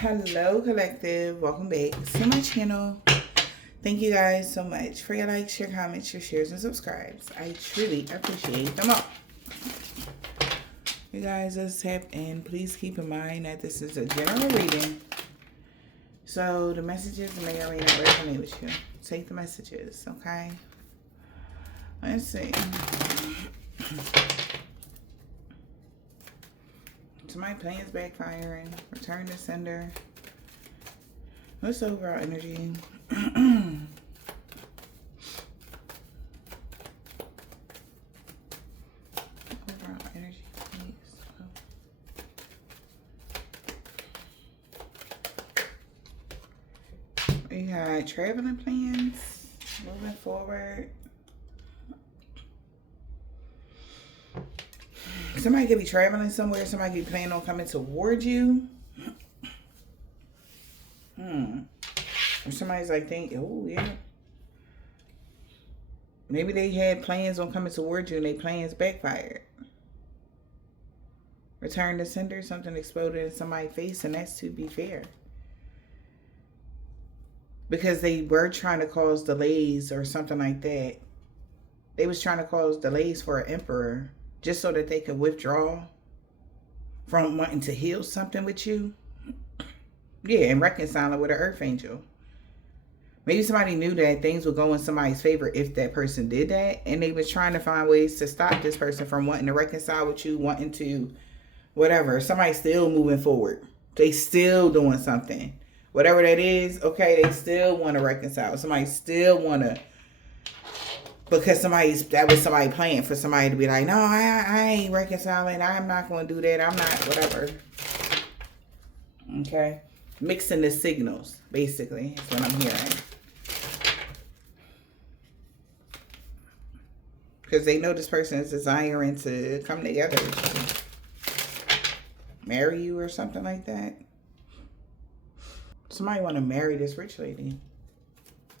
Hello, collective. Welcome back to my channel. Thank you guys so much for your likes, your comments, your shares, and subscribes. I truly appreciate them all. You guys, let's tap in. Please keep in mind that this is a general reading, so the messages may or may not resonate with you. Take the messages, okay? Let's see. So my plan's backfiring. Return to sender. What's the overall energy? Overall energy, please. We got traveling plans. Moving forward. Somebody could be traveling somewhere. Somebody could be planning on coming towards you. Or somebody's like, oh, yeah. Maybe they had plans on coming towards you and their plans backfired. Return to sender. Something exploded in somebody's face, and that's to be fair. Because they were trying to cause delays or something like that. They was trying to cause delays for an emperor, just so that they could withdraw from wanting to heal something with you. Yeah, and reconcile it with an earth angel. Maybe somebody knew that things would go in somebody's favor if that person did that. And they was trying to find ways to stop this person from wanting to reconcile with you, wanting to whatever. Somebody's still moving forward. They still doing something. Whatever that is, okay, they still want to reconcile. Somebody still want to, because that was somebody playing for somebody to be like, no, I ain't reconciling. I'm not going to do that. I'm not, whatever. Okay. Mixing the signals, basically, is what I'm hearing. Because they know this person is desiring to come together with you. Marry you or something like that. Somebody want to marry this rich lady.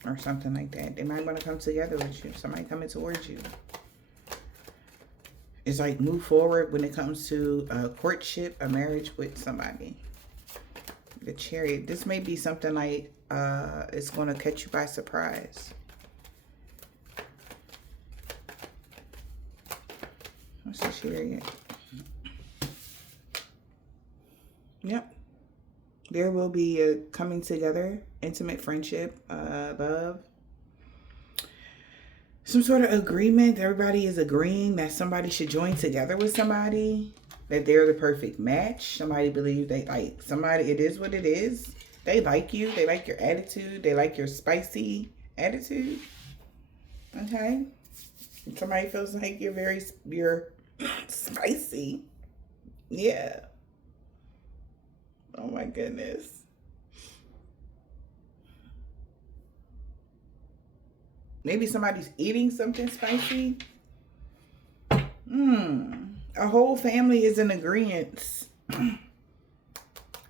Or something like that. They might want to come together with you. Somebody coming towards you. It's like move forward when it comes to a courtship, a marriage with somebody. The Chariot. This may be something like it's going to catch you by surprise. What's the Chariot? Yep. There will be a coming together, intimate friendship, love. Some sort of agreement. Everybody is agreeing that somebody should join together with somebody. That they're the perfect match. Somebody believes they like somebody. It is what it is. They like you. They like your attitude. They like your spicy attitude. Okay. Somebody feels like you're spicy. Yeah. Oh my goodness. Maybe somebody's eating something spicy. A whole family is in agreement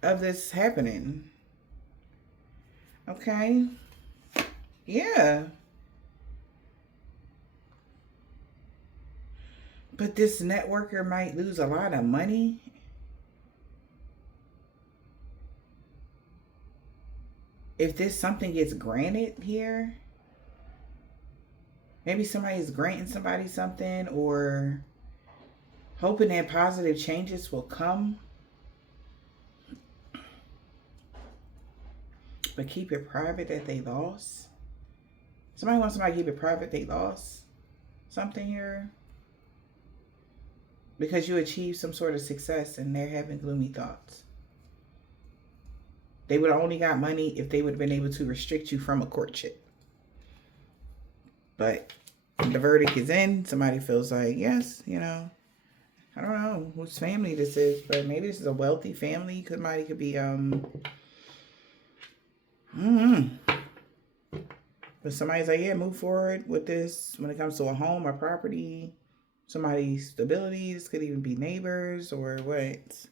of this happening. Okay. Yeah. But this networker might lose a lot of money. If this something gets granted here. Maybe somebody is granting somebody something or hoping that positive changes will come. But keep it private that they lost. Somebody wants somebody to keep it private they lost something here. Because you achieved some sort of success and they're having gloomy thoughts. They would have only got money if they would have been able to restrict you from a courtship. But the verdict is in. Somebody feels like, yes, you know. I don't know whose family this is, but maybe this is a wealthy family. Somebody could be, But somebody's like, yeah, move forward with this when it comes to a home or property. Somebody's stability. This could even be neighbors or what.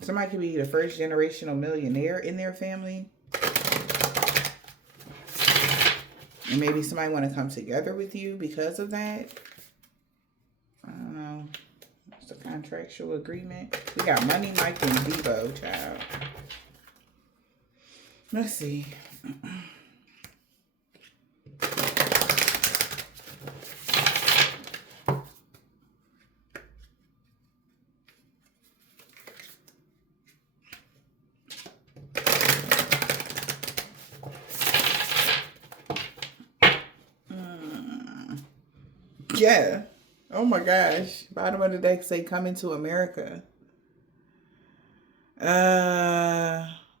Somebody could be the first generational millionaire in their family. And maybe somebody want to come together with you because of that. a contractual agreement. We got Money, Mike, and Debo, child. Let's see. Yeah. Oh my gosh. Bottom of the deck say coming to America.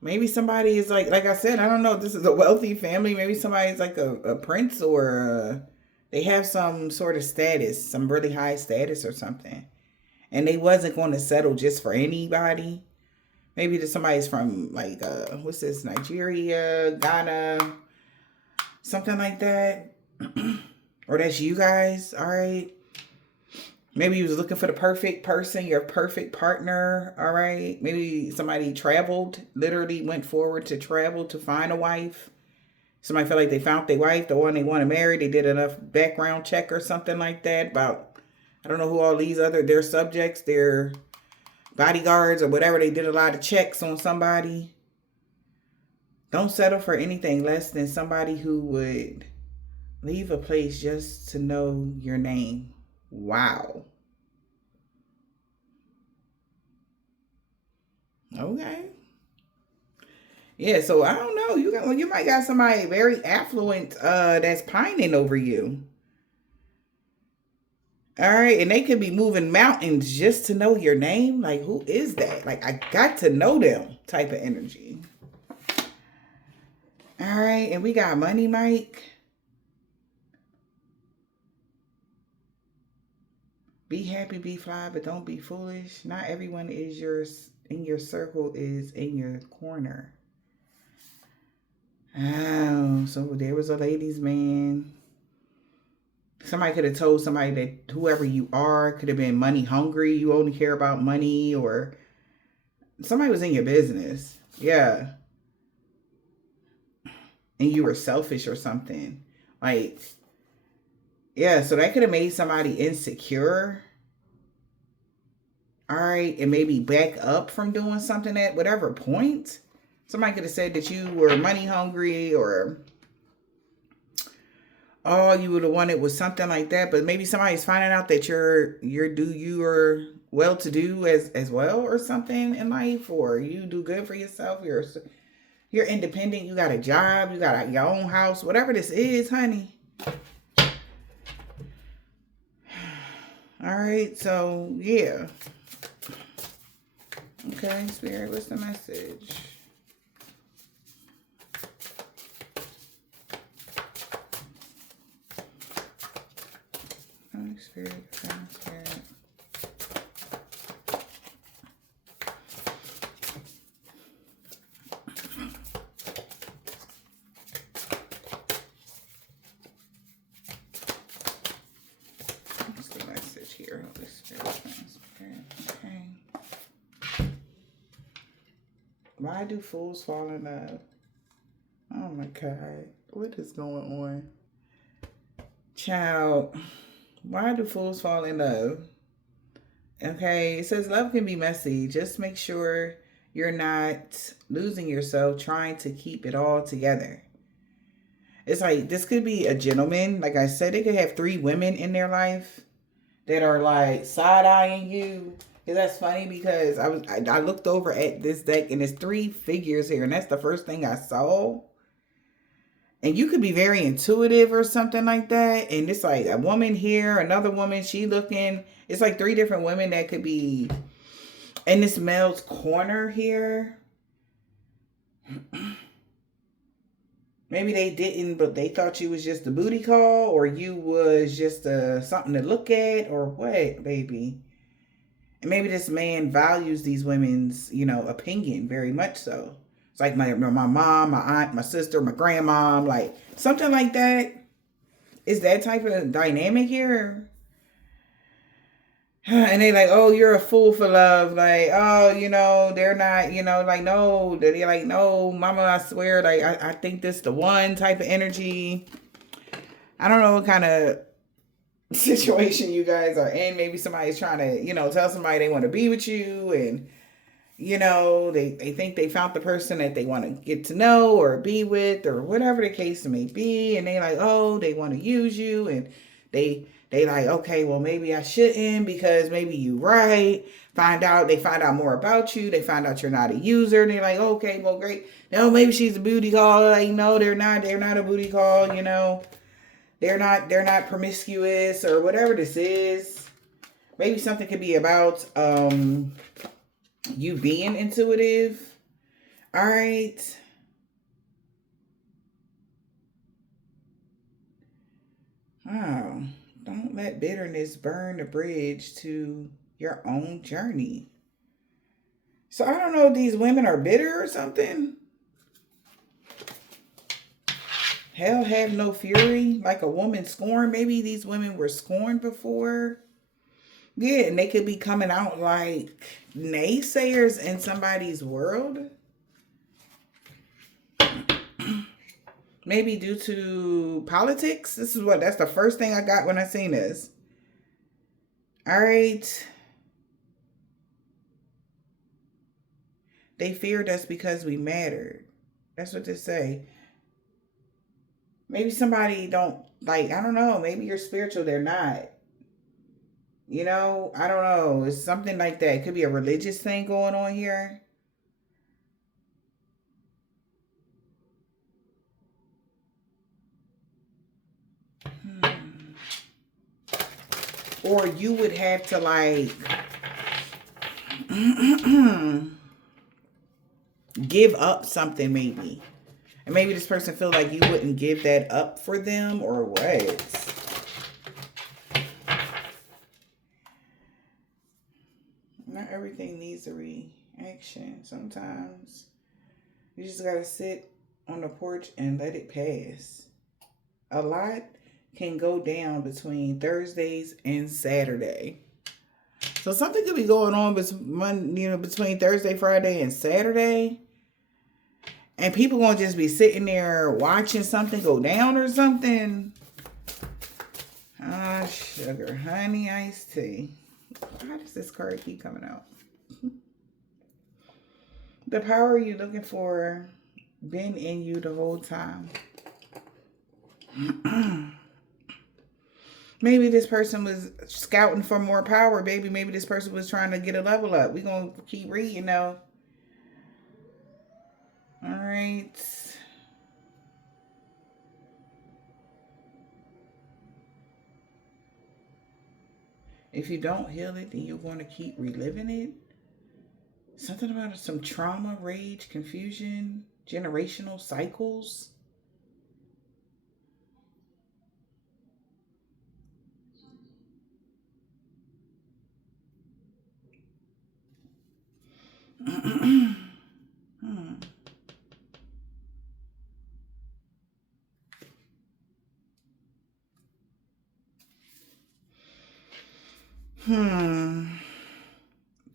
Maybe somebody is like I said, I don't know if this is a wealthy family. Maybe somebody's like a prince, or they have some sort of status, some really high status or something. And they wasn't going to settle just for anybody. Maybe that somebody's from like what's this, Nigeria, Ghana, something like that. Or that's you guys, all right? Maybe you was looking for the perfect person, your perfect partner, all right? Maybe somebody traveled, literally went forward to travel to find a wife. Somebody felt like they found their wife, the one they want to marry. They did enough background check or something like that about, I don't know who all these their subjects, their bodyguards or whatever. They did a lot of checks on somebody. Don't settle for anything less than somebody who would leave a place just to know your name. Wow. Okay. Yeah, so I don't know. You might got somebody very affluent that's pining over you. All right, and they could be moving mountains just to know your name. Like, who is that? Like, I got to know them type of energy. All right, and we got Money, Mike. Be happy, be fly, but don't be foolish. Not everyone is in your circle is in your corner. Oh, so there was a ladies' man. Somebody could have told somebody that whoever you are could have been money hungry. You only care about money, or somebody was in your business. Yeah. And you were selfish or something. Like, yeah, so that could have made somebody insecure. All right, and maybe back up from doing something at whatever point. Somebody could have said that you were money hungry, or all you would have wanted was something like that. But maybe somebody's finding out that you are well to do as well, or something in life, or you do good for yourself. You're independent. You got a job. You got your own house. Whatever this is, honey. All right, so yeah. Okay, Spirit, what's the message? Oh, Spirit, Spirit. What's the message here? Holy Spirit, Spirit. Okay. Why do fools fall in love? Oh my God. What is going on? Child, why do fools fall in love? Okay, it says love can be messy. Just make sure you're not losing yourself trying to keep it all together. It's like, this could be a gentleman. Like I said, they could have 3 women in their life that are like side-eyeing you. And that's funny because I looked over at this deck and there's 3 figures here, and that's the first thing I saw. And you could be very intuitive or something like that. And it's like a woman here, another woman, she looking. It's like 3 different women that could be in this male's corner here. Maybe they didn't, but they thought you was just a booty call, or you was just something to look at, or what, baby. And maybe this man values these women's, opinion very much so. It's like my mom, my aunt, my sister, my grandma, like something like that. Is that type of dynamic here? And they like, oh, you're a fool for love. Like, oh, they're not, like, no. They're like, no, mama, I swear, like, I think this the one type of energy. I don't know what kind of situation you guys are in. Maybe somebody's trying to, tell somebody they want to be with you, and they think they found the person that they want to get to know or be with, or whatever the case may be, and they like, oh, they want to use you, and they like, okay, well, maybe I shouldn't, because maybe you right. They find out more about you, they find out you're not a user, and they're like, okay, well, great. No, maybe she's a booty call. Like, no, they're not a booty call, they're not promiscuous or whatever this is. Maybe something could be about you being intuitive. All right. Wow. Don't let bitterness burn the bridge to your own journey. So I don't know if these women are bitter or something. Hell have no fury, like a woman scorned. Maybe these women were scorned before. Yeah, and they could be coming out like naysayers in somebody's world. Maybe due to politics. That's the first thing I got when I seen this. All right. They feared us because we mattered. That's what they say. Maybe somebody don't, like, I don't know. Maybe you're spiritual, they're not. I don't know. It's something like that. It could be a religious thing going on here. Or you would have to, like, give up something, maybe. And maybe this person feel like you wouldn't give that up for them, or what? Not everything needs a reaction. Sometimes you just gotta sit on the porch and let it pass. A lot can go down between Thursdays and Saturday. So something could be going on between Thursday, Friday, and Saturday. And people gonna just be sitting there watching something go down or something. Sugar, honey, iced tea. How does this card keep coming out? The power you're looking for been in you the whole time. Maybe this person was scouting for more power, baby. Maybe this person was trying to get a level up. We're going to keep reading, though. All right. If you don't heal it, then you're going to keep reliving it. Something about some trauma, rage, confusion, generational cycles.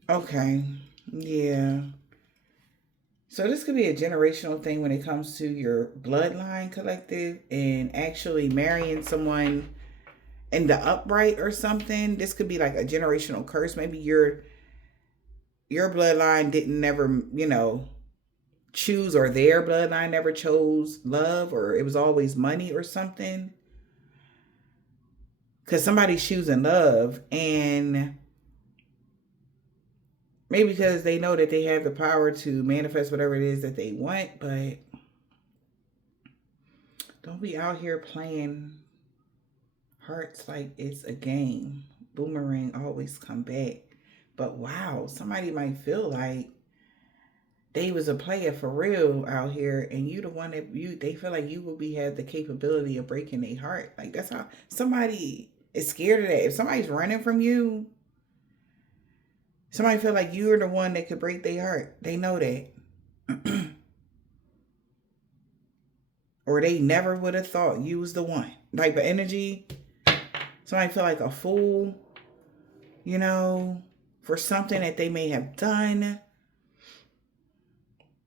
Okay. Yeah. So this could be a generational thing when it comes to your bloodline collective and actually marrying someone in the upright or something. This could be like a generational curse. Maybe your bloodline didn't never, choose, or their bloodline never chose love, or it was always money or something. Because somebody's choosing love, and maybe because they know that they have the power to manifest whatever it is that they want, but don't be out here playing hearts like it's a game. Boomerang always come back. But wow, somebody might feel like they was a player for real out here, and you the one that they feel like you will have the capability of breaking their heart. Like, that's how somebody is scared of that. If somebody's running from you, somebody feel like you're the one that could break their heart. They know that. Or they never would have thought you was the one. Type of energy. Somebody feel like a fool, for something that they may have done.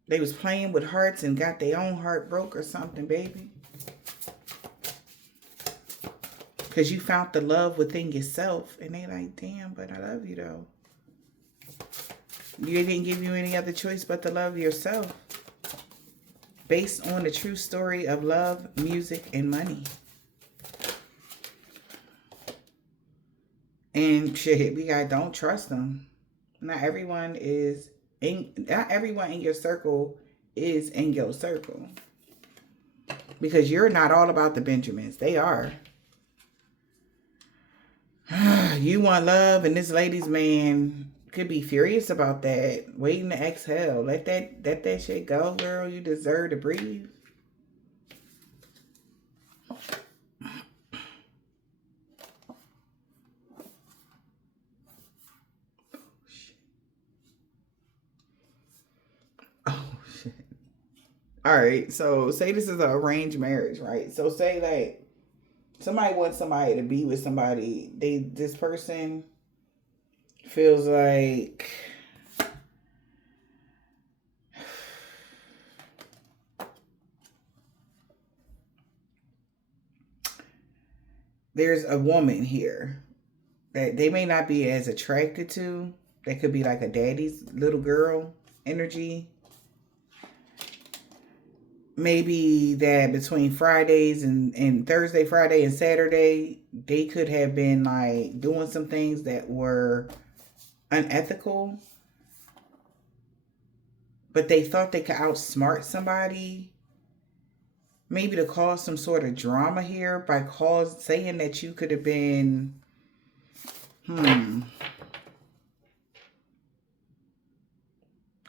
They was playing with hearts and got their own heart broke or something, baby. Because you found the love within yourself. And they like, damn, but I love you though. You didn't give you any other choice but to love yourself. Based on the true story of love, music, and money. And shit, don't trust them. Not everyone in your circle is in your circle. Because you're not all about the Benjamins. They are. You want love, and this lady's man could be furious about that. Waiting to exhale. Let that shit go, girl. You deserve to breathe. Oh shit. All right. So say this is an arranged marriage, right? So say like somebody wants somebody to be with somebody. This person feels like there's a woman here that they may not be as attracted to. That could be like a daddy's little girl energy. Maybe that between Fridays and Thursday, Friday, and Saturday, they could have been like doing some things that were unethical. But they thought they could outsmart somebody. Maybe to cause some sort of drama here by saying that you could have been,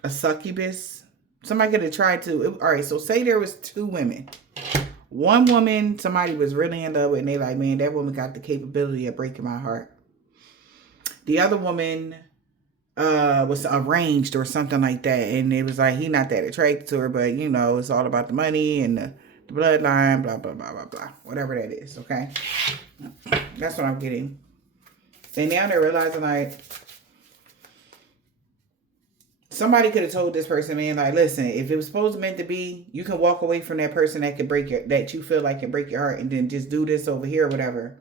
a succubus. Somebody could have tried to. All right, so say there was two women. One woman, somebody was really in love with, and they like, man, that woman got the capability of breaking my heart. The other woman was arranged or something like that, and it was like he not that attracted to her, but you know, it's all about the money and the bloodline, blah blah blah blah blah, whatever that is. Okay, that's what I'm getting. And now they're realizing like somebody could have told this person, man, like, listen, if it was supposed to meant to be, you can walk away from that person that could that you feel like can break your heart, and then just do this over here or whatever.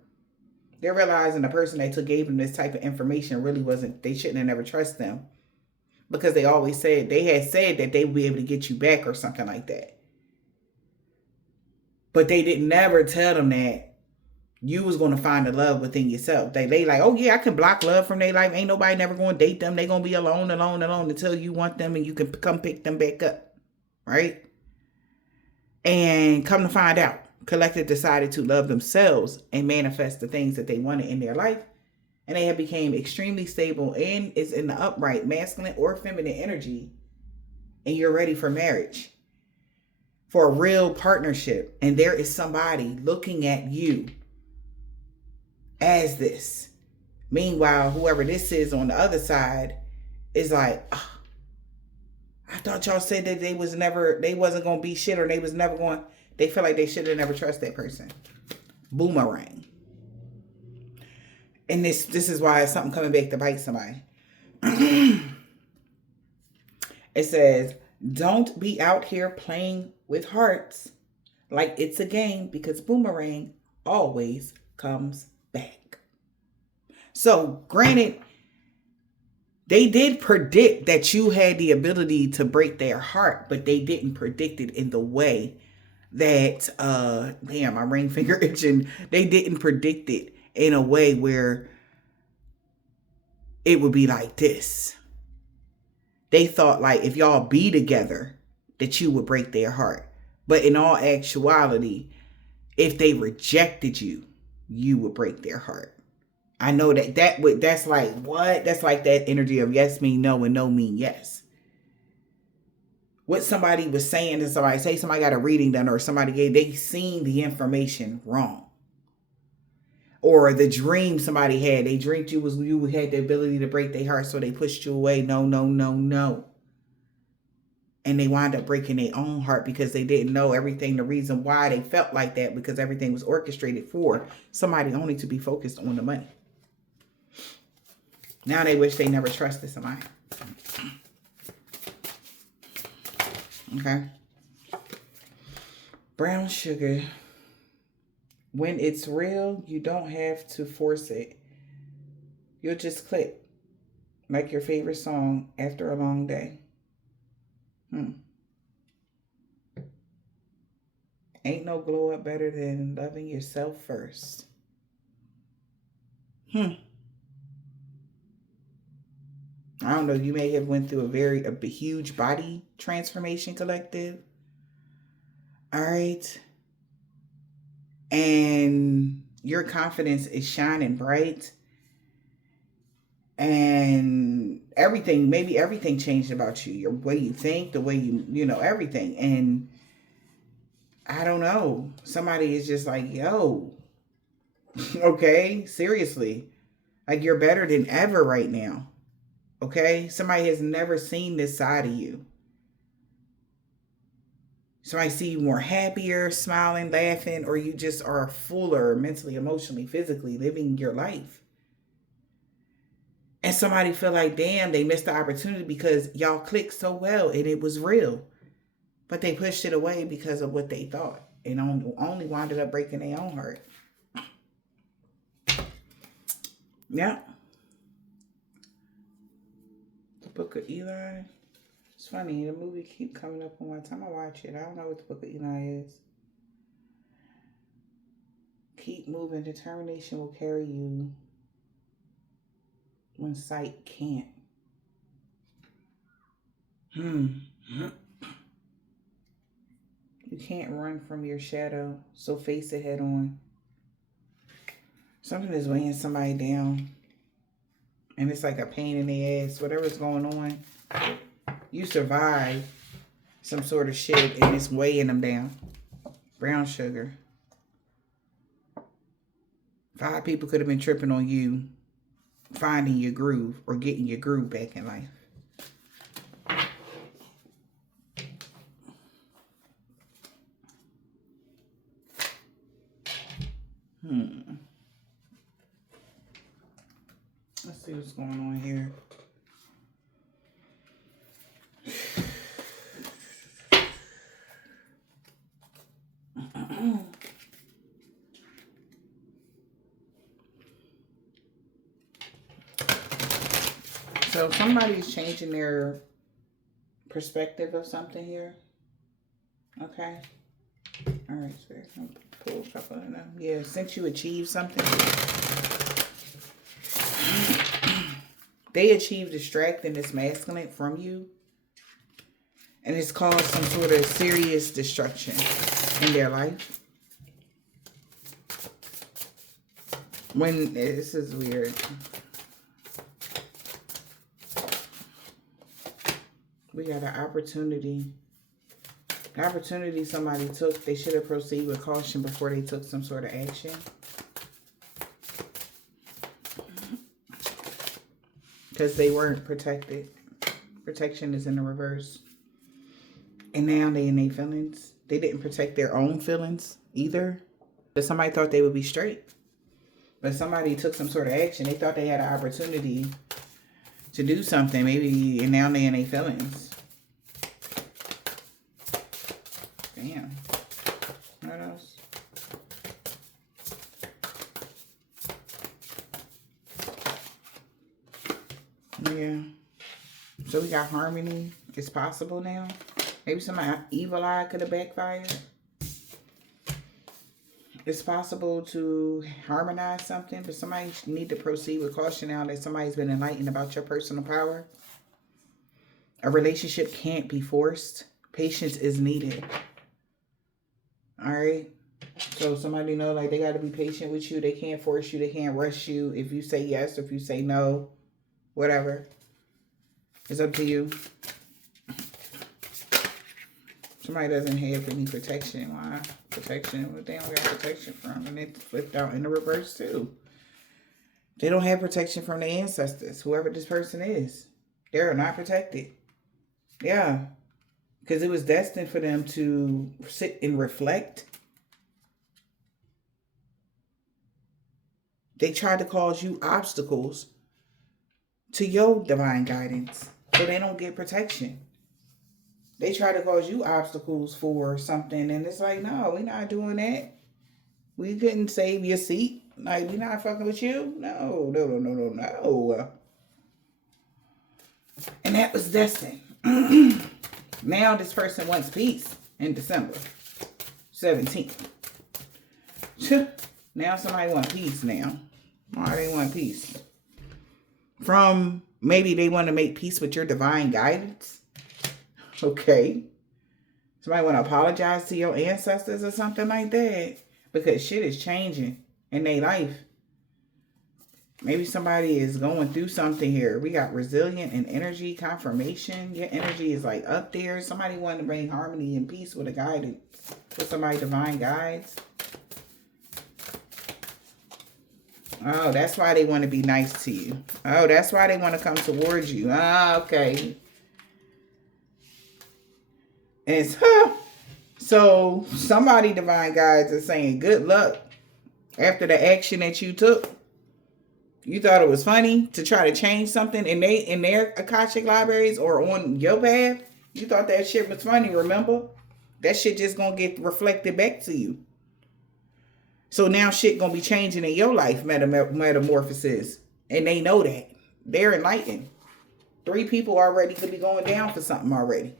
They're realizing the person that gave them this type of information really wasn't, they shouldn't have never trusted them. Because they always said, they had said that they would be able to get you back or something like that. But they didn't never tell them that you was going to find the love within yourself. They like, oh yeah, I can block love from their life. Ain't nobody never going to date them. They going to be alone until you want them and you can come pick them back up. Right? And come to find out, Collective decided to love themselves and manifest the things that they wanted in their life. And they have become extremely stable and is in the upright, masculine or feminine energy. And you're ready for marriage. For a real partnership. And there is somebody looking at you as this. Meanwhile, whoever this is on the other side is like, oh, I thought y'all said that they wasn't going to be shit, or they feel like they should have never trusted that person. Boomerang. And this is why it's something coming back to bite somebody. It says, don't be out here playing with hearts like it's a game, because boomerang always comes back. So granted, they did predict that you had the ability to break their heart, but they didn't predict it in the way that, damn, my ring finger itching. They didn't predict it in a way where it would be like this. They thought like if y'all be together, that you would break their heart. But in all actuality, if they rejected you, you would break their heart. I know that's like what? That's like that energy of yes mean no and no mean yes. What somebody was saying to somebody, say somebody got a reading done or they seen the information wrong. Or the dream somebody had, they dreamed you had the ability to break their heart, so they pushed you away. No, no, no, no. And they wound up breaking their own heart because they didn't know everything, the reason why they felt like that, because everything was orchestrated for somebody only to be focused on the money. Now they wish they never trusted somebody. Okay. Brown sugar When it's real, you don't have to force it. You'll just click like your favorite song after a long day. Ain't no glow up better than loving yourself first. I don't know. You may have went through a huge body transformation, collective. All right. And your confidence is shining bright. And maybe everything changed about you. Your way you think, the way you know, everything. And I don't know. Somebody is just like, yo, okay, seriously. Like, you're better than ever right now. Okay? Somebody has never seen this side of you. Somebody see you more happier, smiling, laughing, or you just are fuller mentally, emotionally, physically, living your life. And somebody feel like, damn, they missed the opportunity because y'all clicked so well and it was real. But they pushed it away because of what they thought. And only wound up breaking their own heart. Yeah. The Book of Eli. It's funny, the movie keep coming up on my time I watch it. I don't know what the Book of Eli is. Keep moving. Determination will carry you when sight can't. You can't run from your shadow, so face it head on. Something is weighing somebody down. And it's like a pain in the ass. Whatever's going on, you survive some sort of shit and it's weighing them down. Brown sugar. 5 people could have been tripping on you, finding your groove or getting your groove back in life. Let's see what's going on here. So somebody's changing their perspective of something here. Okay. All right, so I'm gonna pull a couple of them. Yeah, since you achieved something, they achieved distracting this masculine from you. And it's caused some sort of serious destruction in their life. This is weird. We got an opportunity. The opportunity somebody took, they should have proceeded with caution before they took some sort of action. Because they weren't protected. Protection is in the reverse. And now they in their feelings. They didn't protect their own feelings either. But somebody thought they would be straight. But somebody took some sort of action. They thought they had an opportunity to do something. Maybe, and now they in their feelings. Damn. What else? Yeah. So we got harmony. It's possible now. Maybe some evil eye could have backfired. It's possible to harmonize something, but somebody need to proceed with caution now that somebody's been enlightened about your personal power. A relationship can't be forced. Patience is needed. All right? So somebody know, like, they got to be patient with you. They can't force you. They can't rush you. If you say yes, if you say no, whatever. It's up to you. Somebody doesn't have any protection. Why? Protection. What they don't got protection from. And it's flipped out in the reverse too. They don't have protection from their ancestors. Whoever this person is. They're not protected. Yeah. Because it was destined for them to sit and reflect. They tried to cause you obstacles to your divine guidance. So they don't get protection. They try to cause you obstacles for something. And it's like, no, we're not doing that. We couldn't save your seat. Like, we not fucking with you. No, no, no, no, no, no. And that was destined. Now this person wants peace in December 17th. Now somebody want peace now. Why they want peace? From maybe they want to make peace with your divine guidance. Okay. Somebody want to apologize to your ancestors or something like that. Because shit is changing in their life. Maybe somebody is going through something here. We got resilient and energy confirmation. Your energy is like up there. Somebody wanting to bring harmony and peace with a guidance. With somebody divine guides. Oh, that's why they want to be nice to you. Oh, that's why they want to come towards you. Ah, okay. And so somebody divine guides are saying good luck after the action that you took. You thought it was funny to try to change something in their Akashic libraries or on your path. You thought that shit was funny, remember? That shit just gonna get reflected back to you. So now shit gonna be changing in your life, metamorphosis. And they know that. They're enlightened. 3 people already could be going down for something already.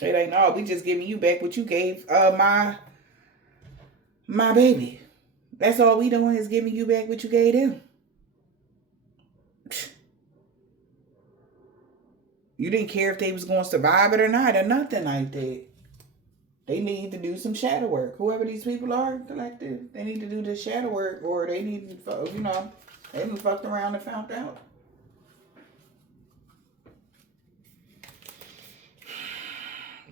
It ain't all. We just giving you back what you gave my baby. That's all we doing is giving you back what you gave them. You didn't care if they was going to survive it or not or nothing like that. They need to do some shadow work. Whoever these people are, collective, they need to do the shadow work or they need to, you know, they done fucked around and found out.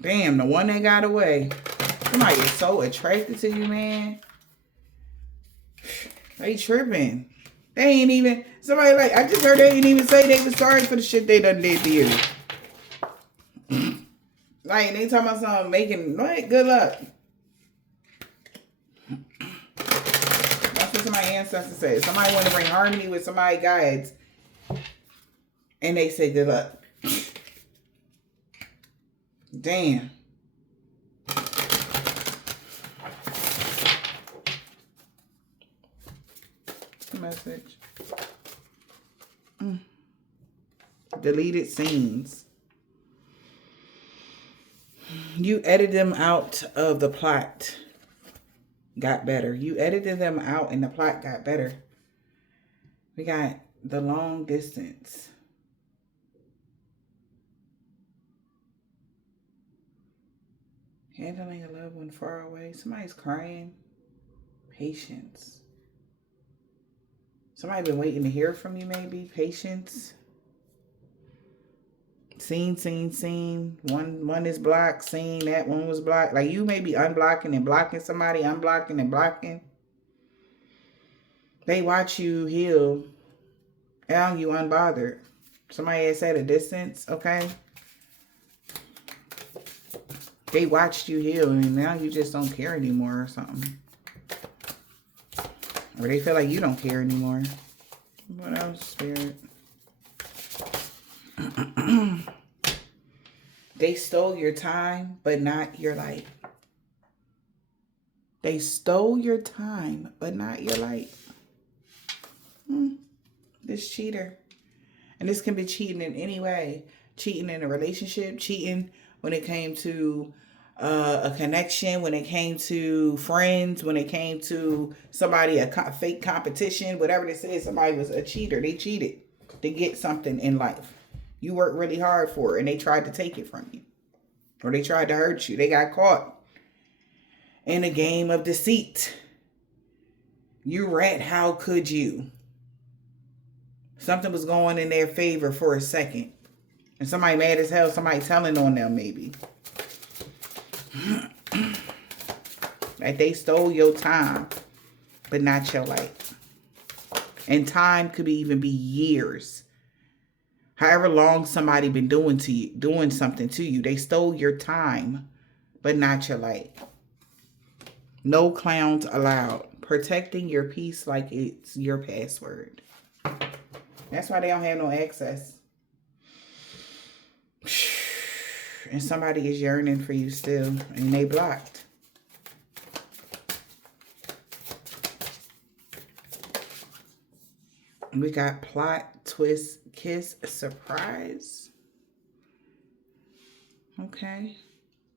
Damn, the one that got away. Somebody is so attracted to you, man. They tripping. They ain't even, somebody like, I just heard they ain't even say they was sorry for the shit they done did to you. Like, they talking about something making, like, good luck. That's what somebody's ancestors say. Somebody want to bring harmony with somebody guides. And they say good luck. Damn. Message. Deleted scenes. You edited them out of the plot. Got better. You edited them out and the plot got better. We got the long distance. Handling a loved one far away. Somebody's crying. Patience. Somebody been waiting to hear from you, maybe. Patience. Seen. One is blocked. Seen that one was blocked. Like you may be unblocking and blocking somebody. Unblocking and blocking. They watch you heal. And you unbothered. Somebody is at a distance, okay? They watched you heal and now you just don't care anymore or something. Or they feel like you don't care anymore. What else, Spirit? They stole your time, but not your light. They stole your time, but not your light. This cheater. And this can be cheating in any way. Cheating in a relationship. Cheating when it came to a connection, when it came to friends, when it came to somebody, a fake competition, whatever this is, somebody was a cheater. They cheated to get something in life. You worked really hard for it and they tried to take it from you. Or they tried to hurt you. They got caught in a game of deceit. You rat, how could you? Something was going in their favor for a second. And somebody mad as hell, somebody telling on them maybe. Like they stole your time, but not your light. And time could even be years. However long somebody been doing something to you, they stole your time, but not your light. No clowns allowed. Protecting your peace like it's your password. That's why they don't have no access. And somebody is yearning for you still, and they blocked. We got plot, twist, kiss, surprise. Okay.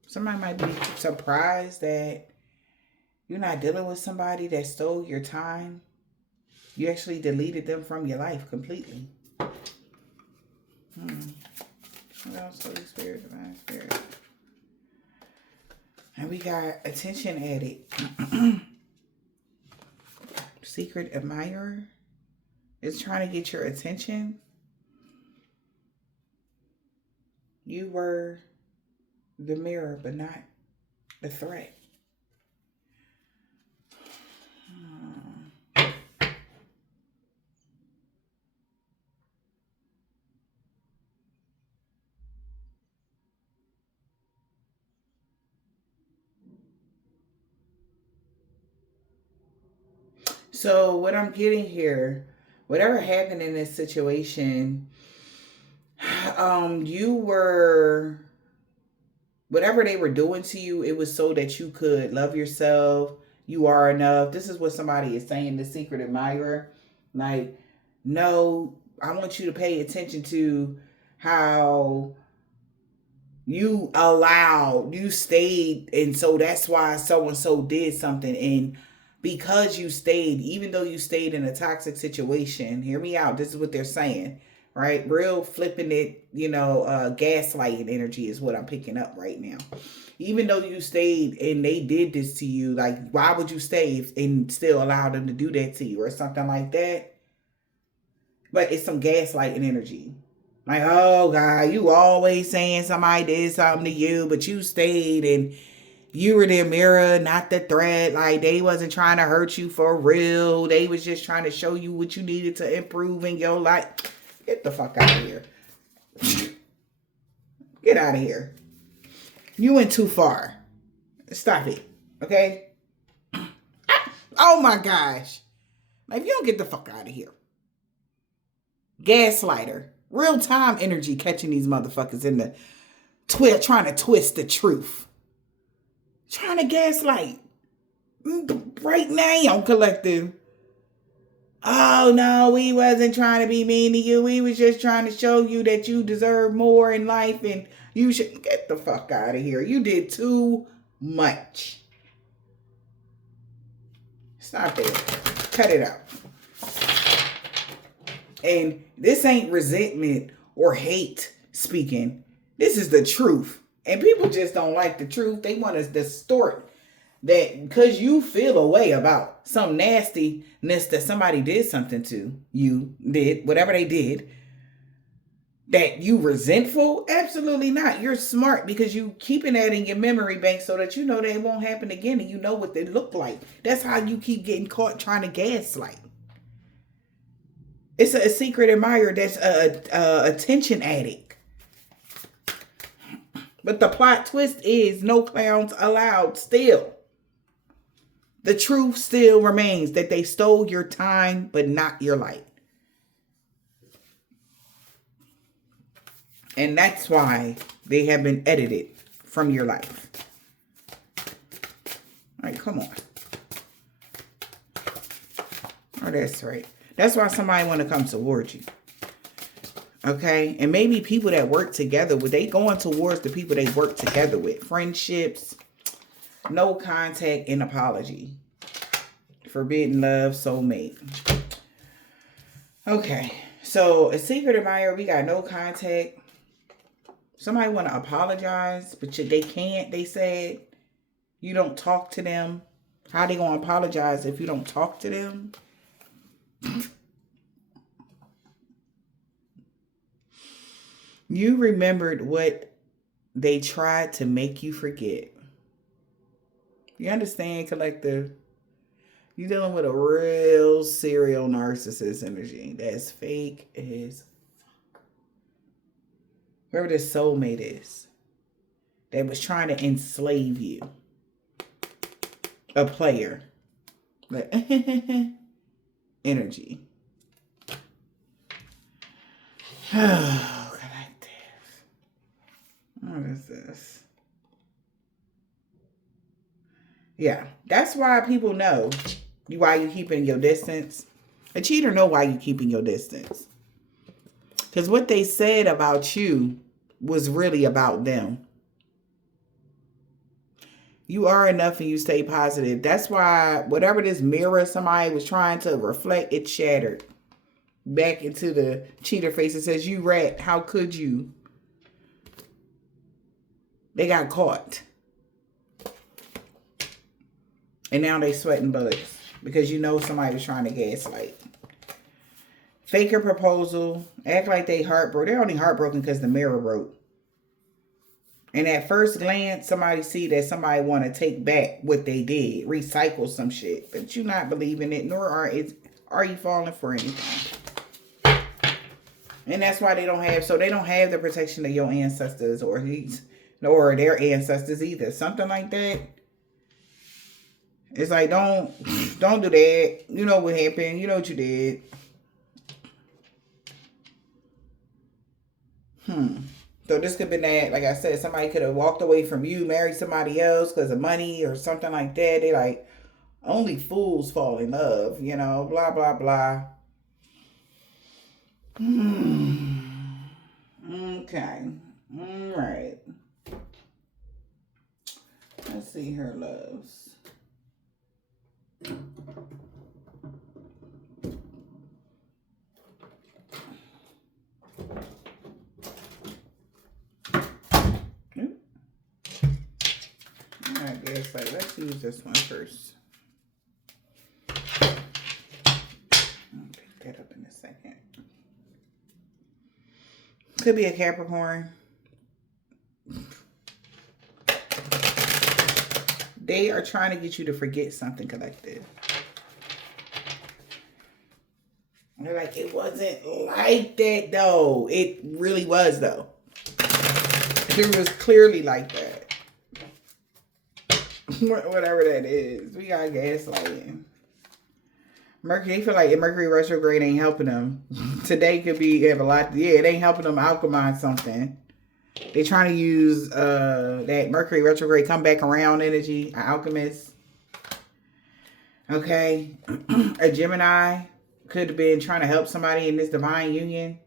Somebody might be surprised that you're not dealing with somebody that stole your time. You actually deleted them from your life completely. What else? Holy Spirit, Divine Spirit. And we got attention addict. Secret admirer is trying to get your attention. You were the mirror, but not the threat. So what I'm getting here, whatever happened in this situation, you were, whatever they were doing to you, it was so that you could love yourself. You are enough. This is what somebody is saying, the secret admirer. Like, no, I want you to pay attention to how you allowed, you stayed, and so that's why so-and-so did something. And because you stayed, even though you stayed in a toxic situation, hear me out, this is what they're saying, right? Real flipping it, gaslighting energy is what I'm picking up right now. Even though you stayed and they did this to you, like, why would you stay and still allow them to do that to you or something like that? But it's some gaslighting energy. Like, oh God, you always saying somebody did something to you, but you stayed and you were their mirror, not the threat. Like, they wasn't trying to hurt you for real. They was just trying to show you what you needed to improve in your life. Get the fuck out of here. Get out of here. You went too far. Stop it. Okay? Oh my gosh. Like, you don't get the fuck out of here. Gaslighter. Real time energy catching these motherfuckers in the trying to twist the truth. Trying to gaslight. Right now, collective. Oh no, we wasn't trying to be mean to you. We was just trying to show you that you deserve more in life and you should get the fuck out of here. You did too much. Stop it. Cut it out. And this ain't resentment or hate speaking. This is the truth. And people just don't like the truth. They want to distort that because you feel a way about some nastiness that somebody did something to you, did whatever they did, that you resentful. Absolutely not. You're smart because you keeping that in your memory bank so that you know that it won't happen again and you know what they look like. That's how you keep getting caught trying to gaslight. It's a secret admirer that's a attention addict. But the plot twist is no clowns allowed still. The truth still remains that they stole your time, but not your light. And that's why they have been edited from your life. All right, come on. Oh, that's right. That's why somebody want to come towards you. Okay? And maybe people that work together with, they going towards the people they work together with. Friendships, no contact, and apology. Forbidden love, soulmate. Okay. So, a secret admirer, we got no contact. Somebody want to apologize, but they can't, they said. You don't talk to them. How they going to apologize if you don't talk to them? You remembered what they tried to make you forget. You understand, collective? You're dealing with a real serial narcissist energy that's fake as fuck. Whoever this soulmate is that was trying to enslave you. A player. Like, energy. Oh, collective. What is this? Yeah, that's why people know why you keeping your distance. A cheater know why you keeping your distance. Because what they said about you was really about them. You are enough and you stay positive. That's why whatever this mirror somebody was trying to reflect, it shattered back into the cheater face. It says, you rat, how could you? They got caught. And now they sweating bullets because you know somebody was trying to gaslight. Faker proposal. Act like they heartbroken. They're only heartbroken because the mirror broke. And at first glance, somebody see that somebody want to take back what they did. Recycle some shit. But you not believing it, nor are you falling for anything. And that's why they don't have the protection of your ancestors or their ancestors either. Something like that. It's like, don't do that. You know what happened. You know what you did. So this could have been that, like I said, somebody could have walked away from you, married somebody else because of money or something like that. They like, only fools fall in love, you know, blah, blah, blah. Okay. All right. Let's see her loves. I guess, like, let's use this one first. I'll pick that up in a second. Could be a Capricorn. They are trying to get you to forget something, collective. They're like, it wasn't like that, though. It really was, though. It was clearly like that. Whatever that is. We got gaslighting. Mercury, they feel like Mercury retrograde ain't helping them. Today could be, have a lot. Yeah, it ain't helping them alchemize something. They trying to use that Mercury retrograde come back around energy, an alchemist. Okay. A Gemini could have been trying to help somebody in this divine union.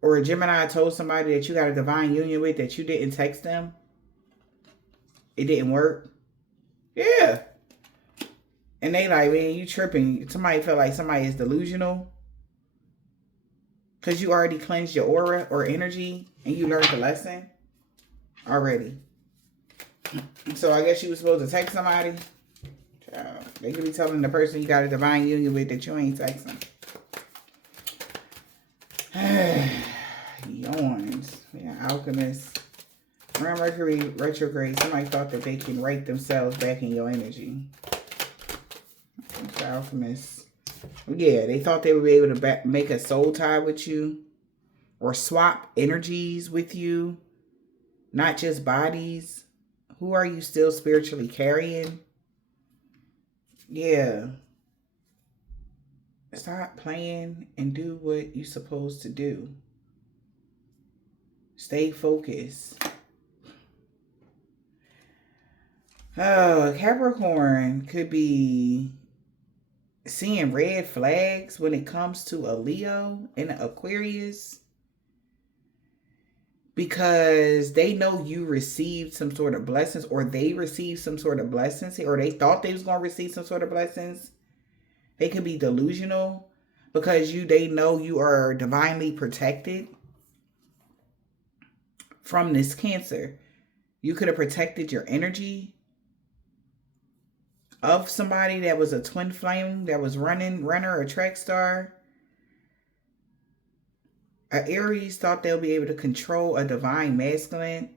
Or a Gemini told somebody that you got a divine union with that you didn't text them. It didn't work. Yeah. And they like, man, you tripping. Somebody felt like somebody is delusional. Because you already cleansed your aura or energy. And you learned the lesson. Already. So I guess you were supposed to text somebody. They could be telling the person you got a divine union with that you ain't texting. Yawns. Yeah, alchemist. Around Mercury retrograde, somebody thought that they can write themselves back in your energy. It's alchemist. Yeah, they thought they would be able to make a soul tie with you. Or swap energies with you. Not just bodies. Who are you still spiritually carrying? Yeah. Stop playing and do what you're supposed to do. Stay focused. Oh, Capricorn could be seeing red flags when it comes to a Leo and an Aquarius. Because they know you received some sort of blessings, or they received some sort of blessings, or they thought they was going to receive some sort of blessings. They could be delusional because they know you are divinely protected from this Cancer. You could have protected your energy of somebody that was a twin flame, that was runner or track star. An Aries thought they'll be able to control a divine masculine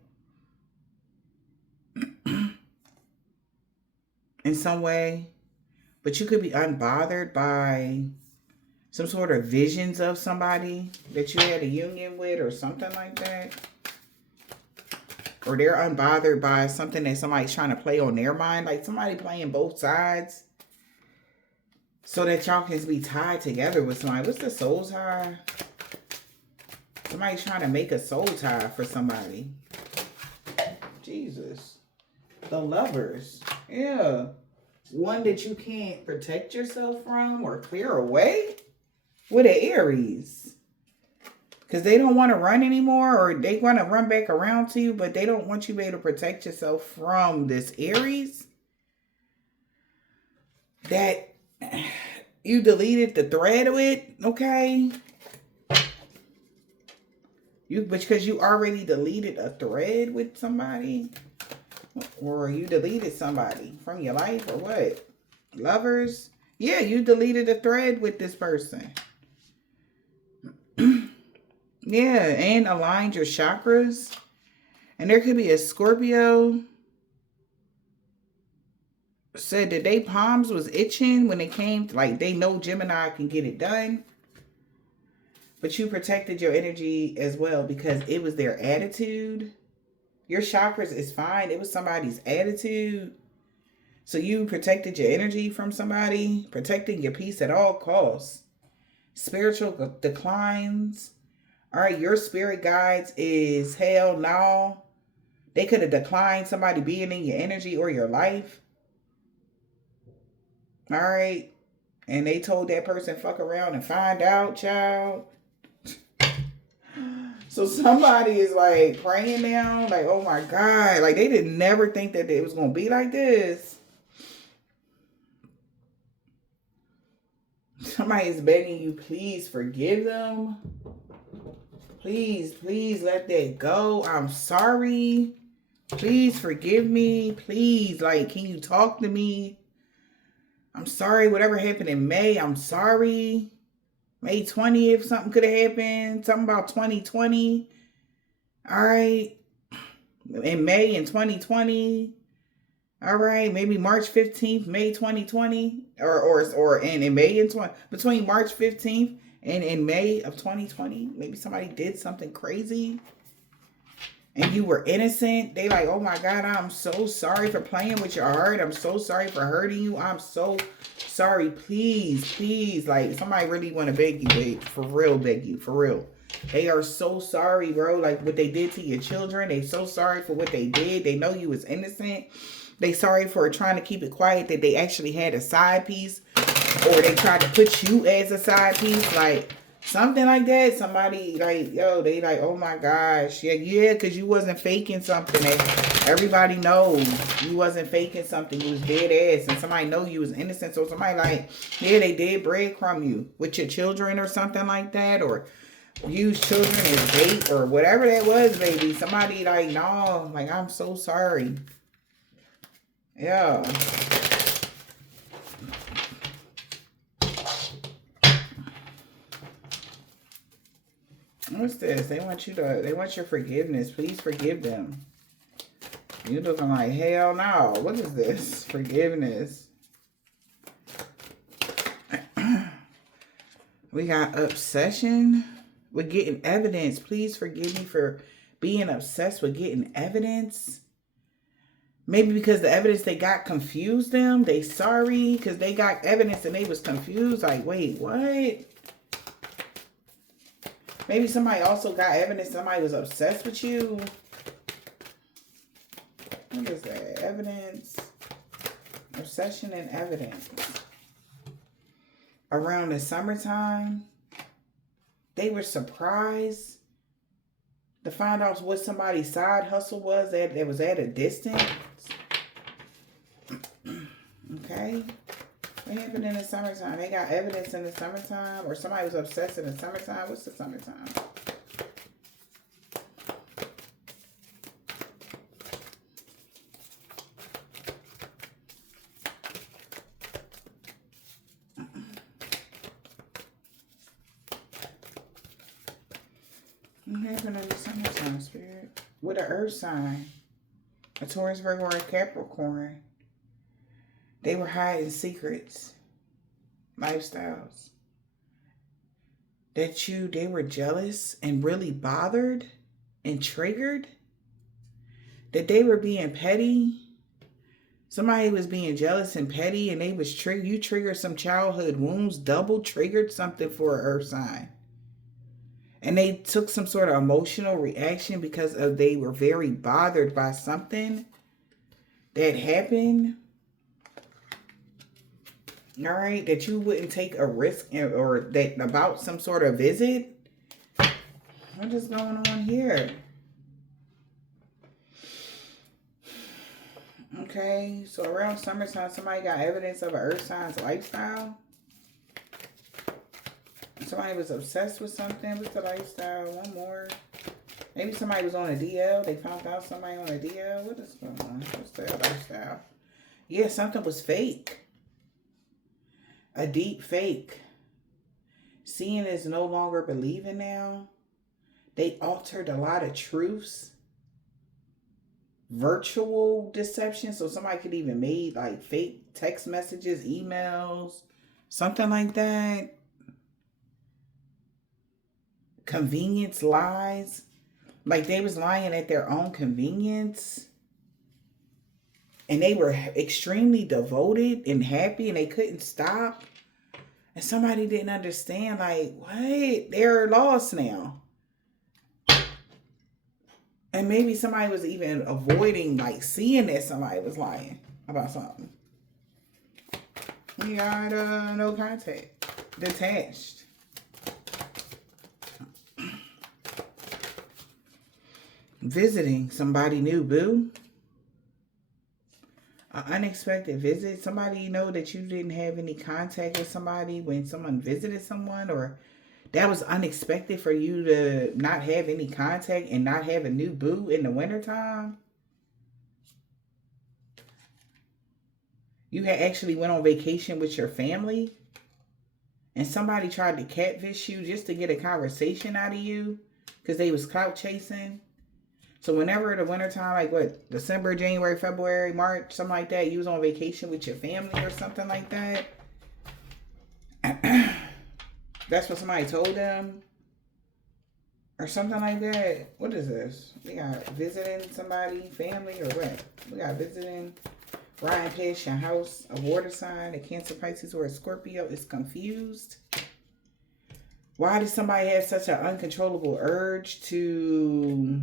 in some way. But you could be unbothered by some sort of visions of somebody that you had a union with or something like that. Or they're unbothered by something that somebody's trying to play on their mind. Like somebody playing both sides. So that y'all can be tied together with somebody. What's the soul tie? Somebody's trying to make a soul tie for somebody. Jesus. The Lovers. Yeah. one that you can't protect yourself from or clear away with an Aries. Because they don't want to run anymore, or they want to run back around to you, but they don't want you to be able to protect yourself from this Aries. That you deleted the thread with, okay? Because you already deleted a thread with somebody. Or you deleted somebody from your life, or what? Lovers? Yeah, you deleted a thread with this person. Yeah, and aligned your chakras. And there could be a Scorpio said that they palms was itching when it came to, like, they know Gemini can get it done. But you protected your energy as well because it was their attitude. Your chakras is fine. It was somebody's attitude. So you protected your energy from somebody, protecting your peace at all costs. Spiritual declines. All right, your spirit guides is hell no. They could have declined somebody being in your energy or your life. All right. And they told that person fuck around and find out, child. So somebody is like praying now, like, oh my God. Like they didn't never think that it was going to be like this. Somebody is begging you, please forgive them. Please let that go. I'm sorry. Please forgive me. Please, like, can you talk to me? I'm sorry. Whatever happened in May, I'm sorry. May 20th, something could have happened. Something about 2020. All right. In May in 2020. All right. Maybe March 15th, May 2020. Or in May in 20. Between March 15th and in May of 2020, maybe somebody did something crazy and you were innocent. They like, oh my God, I'm so sorry for playing with your heart. I'm so sorry for hurting you. I'm so sorry. Please. Like somebody really want to beg you, babe. For real, beg you. For real. They are so sorry, bro. Like what they did to your children. They so sorry for what they did. They know you was innocent. They sorry for trying to keep it quiet that they actually had a side piece. Or they tried to put you as a side piece, like something like that. Somebody like, yo, they like, oh my gosh. Yeah, because you wasn't faking something. That everybody knows you wasn't faking something. You was dead ass. And somebody know you was innocent. So somebody like, yeah, they did breadcrumb you with your children or something like that. Or use children as bait or whatever that was, baby. Somebody like, no, like, I'm so sorry. Yeah. What's this? They want your forgiveness. Please forgive them. You looking like hell no. What is this? Forgiveness. We got obsession with getting evidence. Please forgive me for being obsessed with getting evidence. Maybe because the evidence they got confused them. They sorry because they got evidence and they was confused. Like, wait, what? Maybe somebody also got evidence somebody was obsessed with you. What is that? Evidence. Obsession and evidence. Around the summertime, they were surprised to find out what somebody's side hustle was that was at a distance. Okay. What happened in the summertime? They got evidence in the summertime? Or somebody was obsessed in the summertime? What's the summertime? What happened in the summertime, Spirit? With an earth sign. A Taurus, Virgo, or a Capricorn. They were hiding secrets, lifestyles. They were jealous and really bothered and triggered. That they were being petty. Somebody was being jealous and petty and they was you triggered some childhood wounds, double triggered something for an earth sign. And they took some sort of emotional reaction because they were very bothered by something that happened. All right, that you wouldn't take a risk or that about some sort of visit. What is going on here? Okay, so around summertime, somebody got evidence of an earth signs lifestyle. Somebody was obsessed with something with the lifestyle. One more. Maybe somebody was on a DL. They found out somebody on a DL. What is going on? What's their lifestyle? Yeah, something was fake. A deep fake. Seeing is no longer believing now. They altered a lot of truths. Virtual deception. So somebody could even made like fake text messages, emails, something like that. Convenience lies. Like they was lying at their own convenience. And they were extremely devoted and happy and they couldn't stop. And somebody didn't understand, like, what? They're lost now. And maybe somebody was even avoiding, like, seeing that somebody was lying about something. We got no contact. Detached. Visiting somebody new, boo. An unexpected visit. Somebody you know that you didn't have any contact with somebody when someone visited someone, or that was unexpected for you to not have any contact and not have a new boo in the wintertime. You had actually went on vacation with your family and somebody tried to catfish you just to get a conversation out of you because they was clout chasing. So whenever the wintertime, like what, December, January, February, March, something like that, you was on vacation with your family or something like that. That's what somebody told them. Or something like that. What is this? We got visiting somebody, family, or what? We got visiting. Ryan past your house, a water sign, a Cancer, Pisces, or a Scorpio is confused. Why did somebody have such an uncontrollable urge to,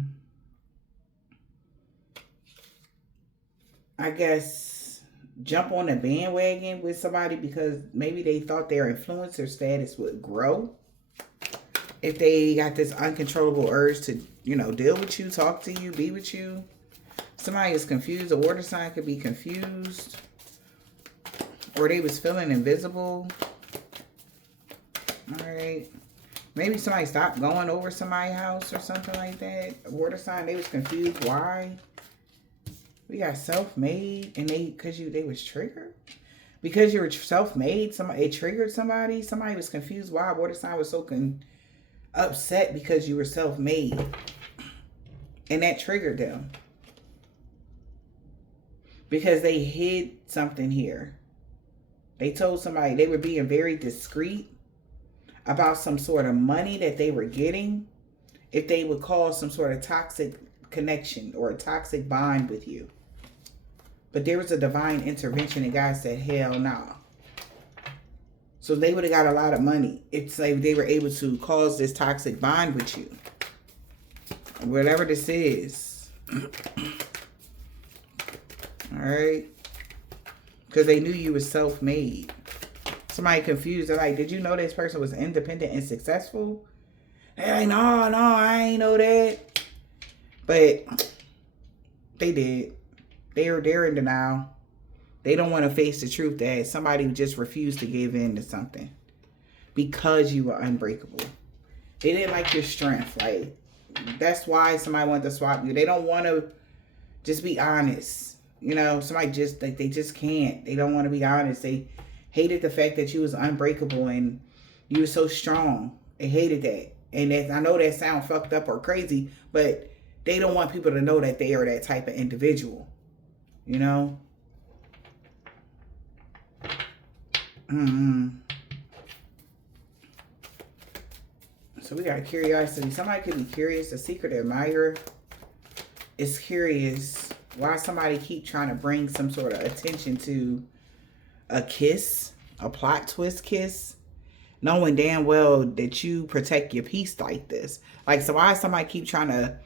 I guess, jump on a bandwagon with somebody because maybe they thought their influencer status would grow if they got this uncontrollable urge to, you know, deal with you, talk to you, be with you. Somebody is confused. A water sign could be confused. Or they was feeling invisible. All right. Maybe somebody stopped going over somebody's house or something like that. A water sign, they was confused. Why? We got self-made and they was triggered. Because you were self-made, it triggered somebody. Somebody was confused why. Water sign was so upset because you were self-made. And that triggered them. Because they hid something here. They told somebody they were being very discreet about some sort of money that they were getting if they would cause some sort of toxic connection or a toxic bond with you. But there was a divine intervention and God said, hell no. Nah. So they would have got a lot of money. It's like they were able to cause this toxic bond with you. Whatever this is. Alright. Because they knew you were self-made. Somebody confused. They're like, did you know this person was independent and successful? They're like, no, I ain't know that. But they did. They're in denial. They don't want to face the truth that somebody just refused to give in to something. Because you were unbreakable. They didn't like your strength. Like, that's why somebody wanted to swap you. They don't want to just be honest. You know, somebody just, like, they just can't. They don't want to be honest. They hated the fact that you was unbreakable and you were so strong. They hated that. And I know that sounds fucked up or crazy, but they don't want people to know that they are that type of individual. You know? So we got curiosity. Somebody could be curious. A secret admirer is curious why somebody keep trying to bring some sort of attention to a kiss, a plot twist kiss, knowing damn well that you protect your peace like this. Like, so why somebody keep trying to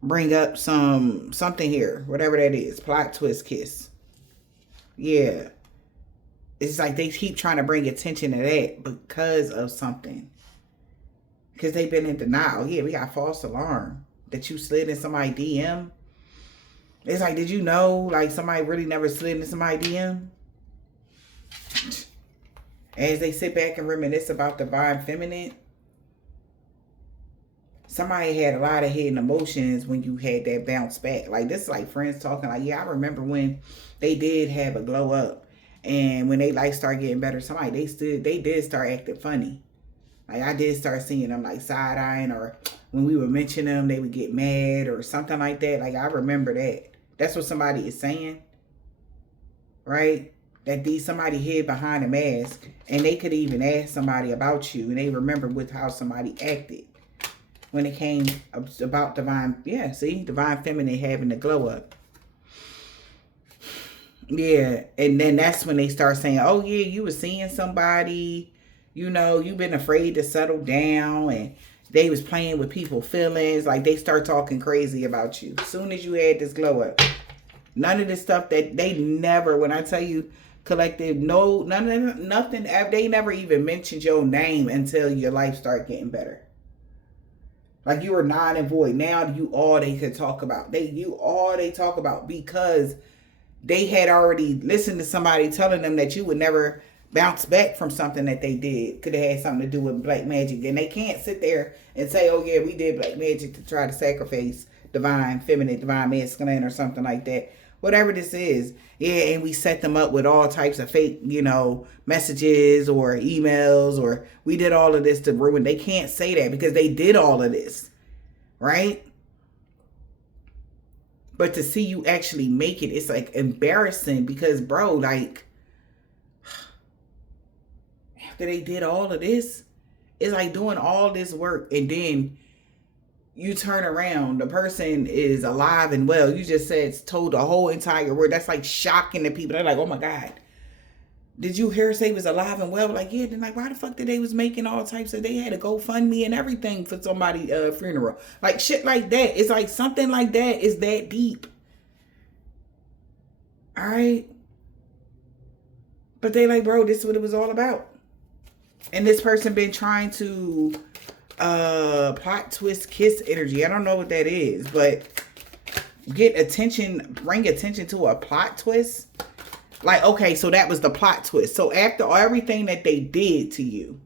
bring up something here, whatever that is, plot twist kiss. Yeah. It's like they keep trying to bring attention to that because of something. Because they've been in denial. Yeah, we got false alarm that you slid in somebody's DM. It's like, did you know, like, somebody really never slid in somebody's DM? As they sit back and reminisce about divine feminine, somebody had a lot of hidden emotions when you had that bounce back. Like, this is like friends talking, like, yeah, I remember when they did have a glow up. And when they like start getting better, somebody they did start acting funny. Like, I did start seeing them like side eyeing, or when we would mention them, they would get mad or something like that. Like, I remember that. That's what somebody is saying, right? That somebody hid behind a mask, and they could even ask somebody about you, and they remember with how somebody acted when it came about divine. Yeah, see, divine feminine having the glow up. Yeah, and then that's when they start saying, oh yeah, you were seeing somebody, you know, you've been afraid to settle down, and they was playing with people's feelings. Like, they start talking crazy about you as soon as you had this glow up. None of this stuff that they never, when I tell you, collective, no, nothing, they never even mentioned your name until your life started getting better. Like, you were non and void. Now you all they could talk about. You all they talk about, because they had already listened to somebody telling them that you would never bounce back from something that they did. Could have had something to do with black magic. And they can't sit there and say, oh yeah, we did black magic to try to sacrifice divine feminine, divine masculine, or something like that. Whatever this is. Yeah, and we set them up with all types of fake, you know, messages or emails, or we did all of this to ruin. They can't say that because they did all of this, right? But to see you actually make it, it's like embarrassing, because bro, like, after they did all of this, it's like doing all this work, and then you turn around, the person is alive and well. You just told the whole entire word. That's like shocking to people. They're like, oh my God, did you hear say he was alive and well? Like, yeah. Then like, why the fuck did they was making all types of, they had to GoFundMe and everything for somebody's funeral. Like shit like that. It's like something like that is that deep. All right. But they like, bro, this is what it was all about. And this person been trying to plot twist kiss energy. I don't know what that is, but get attention, bring attention to a plot twist. Like, okay, so that was the plot twist. So after everything that they did to you,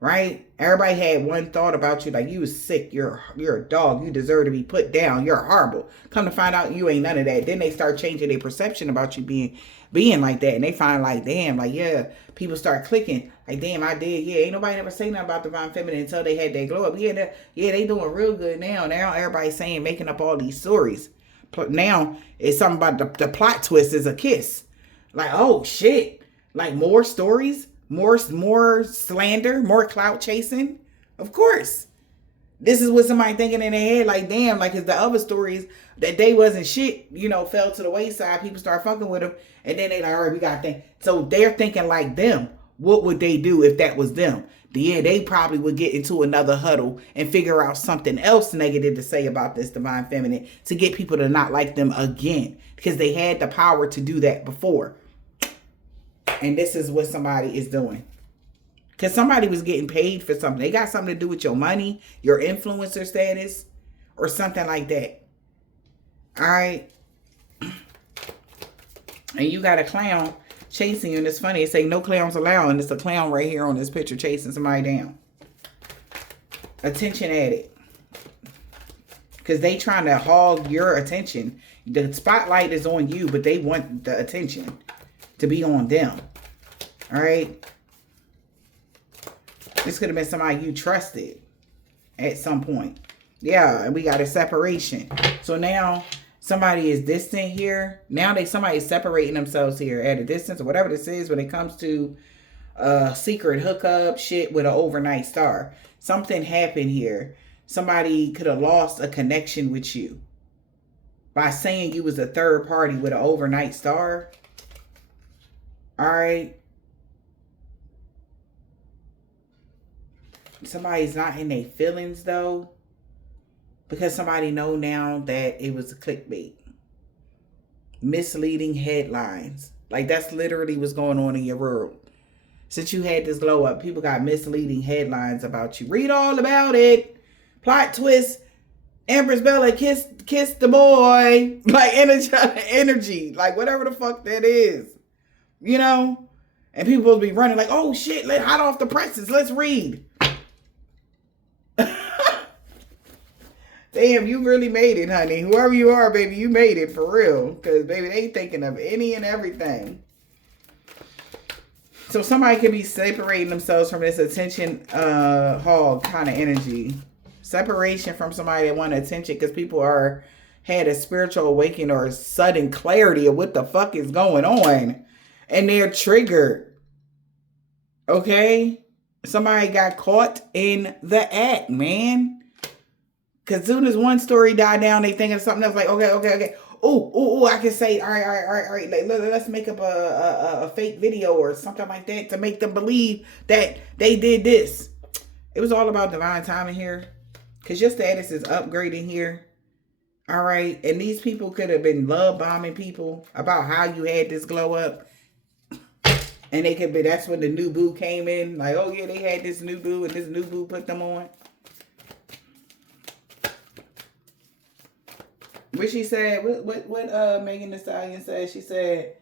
right? Everybody had one thought about you, like, you was sick, you're a dog, you deserve to be put down, you're horrible. Come to find out you ain't none of that. Then they start changing their perception about you being like that, and they find like, damn, like, yeah, people start clicking, like, damn, I did, yeah, ain't nobody ever say nothing about divine feminine until they had that glow up. Yeah, they doing real good now. Now everybody's saying, making up all these stories. Now it's something about the plot twist is a kiss. Like, oh shit, like more stories, more slander, more clout chasing. Of course. This is what somebody thinking in their head, like, damn, like, it's the other stories that they wasn't shit, you know, fell to the wayside. People start fucking with them, and then they like, all right, we got to think. So they're thinking like them. What would they do if that was them? Yeah, they probably would get into another huddle and figure out something else negative to say about this divine feminine to get people to not like them again, because they had the power to do that before. And this is what somebody is doing. Because somebody was getting paid for something. They got something to do with your money, your influencer status, or something like that. All right. And you got a clown chasing you. And it's funny. It say no clowns allowed. And it's a clown right here on this picture chasing somebody down. Attention addict. Because they trying to hog your attention. The spotlight is on you, but they want the attention to be on them. All right. This could have been somebody you trusted at some point. Yeah, and we got a separation. So now somebody is distant here. Now somebody is separating themselves here at a distance, or whatever this is when it comes to secret hookup shit with an overnight star. Something happened here. Somebody could have lost a connection with you by saying you was a third party with an overnight star. All right. Somebody's not in their feelings though, because somebody know now that it was a clickbait, misleading headlines. Like, that's literally what's going on in your world. Since you had this glow up, people got misleading headlines about you. Read all about it. Plot twist. Empress Bella kissed the boy. Like, energy. Like, whatever the fuck that is. You know? And people will be running like, oh shit, let hot off the presses. Let's read. Damn, you really made it, honey. Whoever you are, baby, you made it for real. Because, baby, they thinking of any and everything. So somebody could be separating themselves from this attention hog kind of energy. Separation from somebody that want attention because people had a spiritual awakening or a sudden clarity of what the fuck is going on. And they're triggered. Okay? Somebody got caught in the act, man. Because soon as one story died down, they think of something else like, okay. Oh, I can say, all right. Let's make up a fake video or something like that to make them believe that they did this. It was all about divine timing here. Because your status is upgrading here. All right. And these people could have been love bombing people about how you had this glow up. And they could be, that's when the new boo came in. Like, oh yeah, they had this new boo and this new boo put them on. What she said, what Megan Thee Stallion said, she said,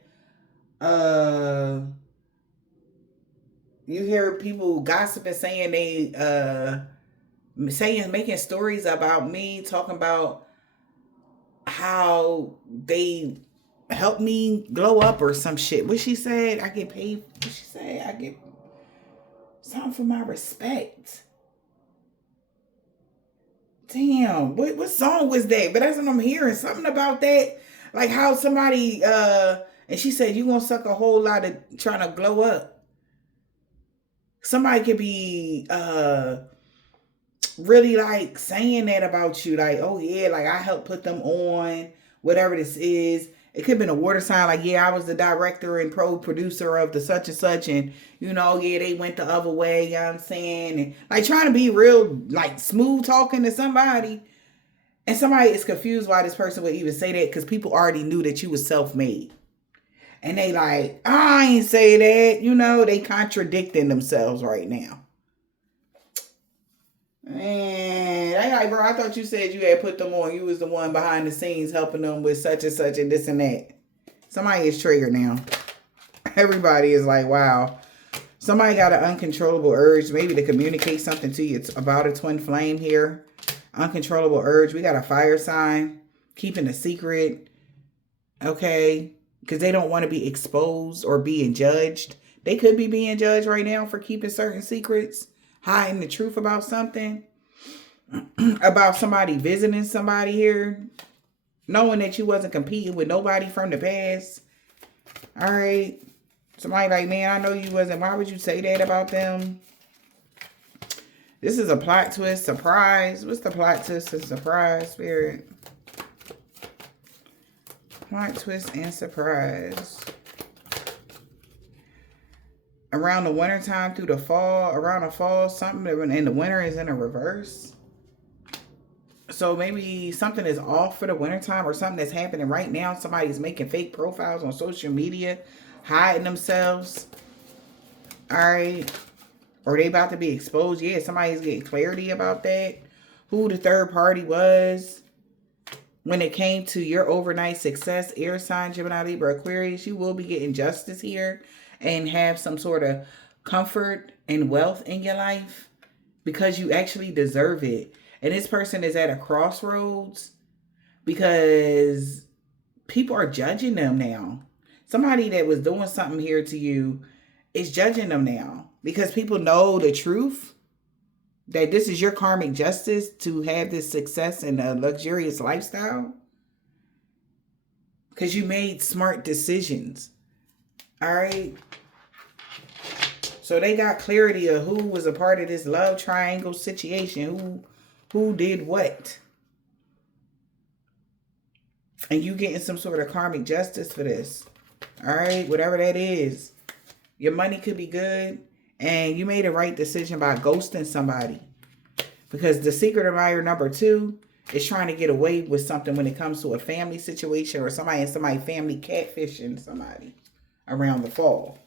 you hear people gossiping saying making stories about me, talking about how they help me glow up or some shit. What she said, I get paid, what she said, I get something for my respect. Damn, what song was that? But that's what I'm hearing. Something about that. Like how somebody, and she said, you gonna suck a whole lot of trying to glow up. Somebody could be really like saying that about you. Like, oh yeah, like I helped put them on, whatever this is. It could have been a water sign, like, yeah, I was the director and producer of the such and such, and, you know, yeah, they went the other way, you know what I'm saying? And, like, trying to be real, like, smooth talking to somebody. And somebody is confused why this person would even say that, because people already knew that you was self-made. And they like, I ain't say that, you know, they contradicting themselves right now. Man, I like, bro, I thought you said you had put them on. You was the one behind the scenes helping them with such and such and this and that. Somebody is triggered now. Everybody is like, wow. Somebody got an uncontrollable urge maybe to communicate something to you. It's about a twin flame here. Uncontrollable urge. We got a fire sign. Keeping a secret. Okay. Because they don't want to be exposed or being judged. They could be being judged right now for keeping certain secrets. Hiding the truth about something. About somebody visiting somebody here. Knowing that you wasn't competing with nobody from the past. All right. Somebody like, man, I know you wasn't. Why would you say that about them? This is a plot twist, surprise. What's the plot twist and surprise, Spirit? Plot twist and surprise. Around the winter time through the fall, around the fall, something in the winter is in a reverse. So maybe something is off for the wintertime or something that's happening right now. Somebody's making fake profiles on social media, hiding themselves. All right. Or they about to be exposed. Yeah, somebody's getting clarity about that. Who the third party was. When it came to your overnight success, air sign, Gemini, Libra, Aquarius, you will be getting justice here and have some sort of comfort and wealth in your life because you actually deserve it. And this person is at a crossroads because people are judging them now. Somebody that was doing something here to you is judging them now because people know the truth that this is your karmic justice to have this success and a luxurious lifestyle because you made smart decisions. All right. So they got clarity of who was a part of this love triangle situation, who did what. And you getting some sort of karmic justice for this. All right, whatever that is. Your money could be good. And you made a right decision by ghosting somebody. Because the secret admirer number 2 is trying to get away with something when it comes to a family situation or somebody family catfishing somebody. around the fall.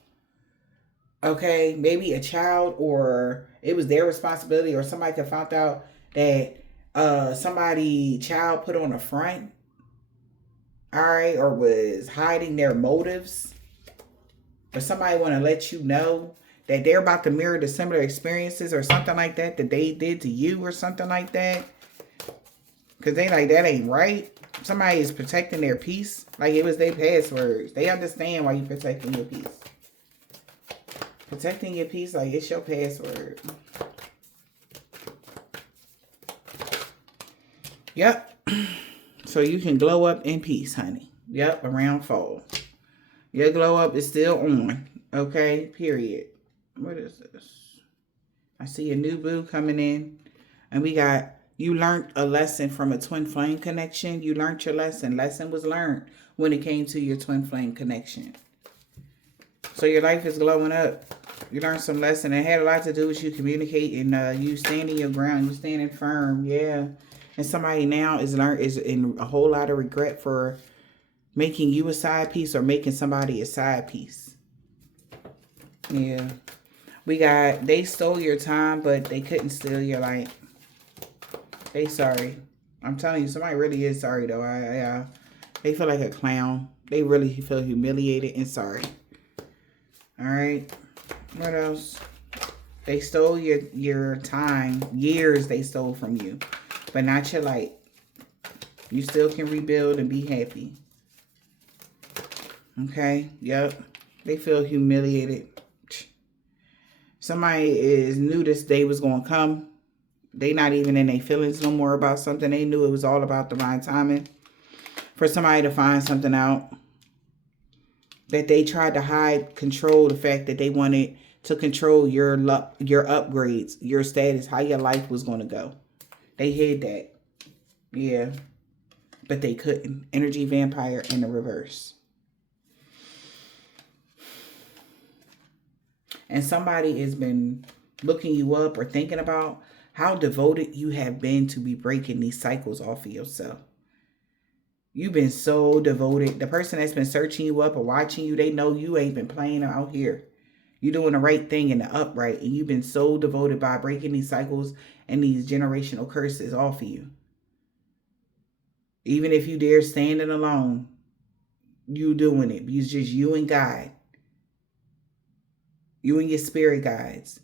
Okay, maybe a child, or it was their responsibility, or somebody could found out that somebody child put on a front, all right, or was hiding their motives, or somebody want to let you know that they're about to mirror the similar experiences or something like that that they did to you or something like that, because they like that ain't right. Somebody is protecting their peace like it was their passwords. They understand why you protecting your peace. Protecting your peace like it's your password. Yep. So you can glow up in peace, honey. Yep, around fall. Your glow up is still on. Okay, period. What is this? I see a new boo coming in. And we got, you learned a lesson from a twin flame connection. You learned your lesson. Lesson was learned when it came to your twin flame connection. So your life is glowing up. You learned some lesson. It had a lot to do with you communicating. You standing your ground. You standing firm. Yeah. And somebody now is in a whole lot of regret for making you a side piece or making somebody a side piece. Yeah. We got, they stole your time, but they couldn't steal your light. They sorry. I'm telling you, somebody really is sorry, though. They feel like a clown. They really feel humiliated and sorry. All right. What else? They stole your time. Years they stole from you. But not your light. You still can rebuild and be happy. Okay? Yep. They feel humiliated. Somebody knew this day was going to come. They not even in their feelings no more about something. They knew it was all about divine timing. For somebody to find something out. That they tried to hide, control the fact that they wanted to control your upgrades, your status, how your life was going to go. They hid that. Yeah. But they couldn't. Energy vampire in the reverse. And somebody has been looking you up or thinking about how devoted you have been to be breaking these cycles off of yourself. You've been so devoted. The person that's been searching you up or watching you, they know you ain't been playing out here. You're doing the right thing and the upright. And you've been so devoted by breaking these cycles and these generational curses off of you. Even if you dare standing alone, you doing it. It's just you and God. You and your spirit guides.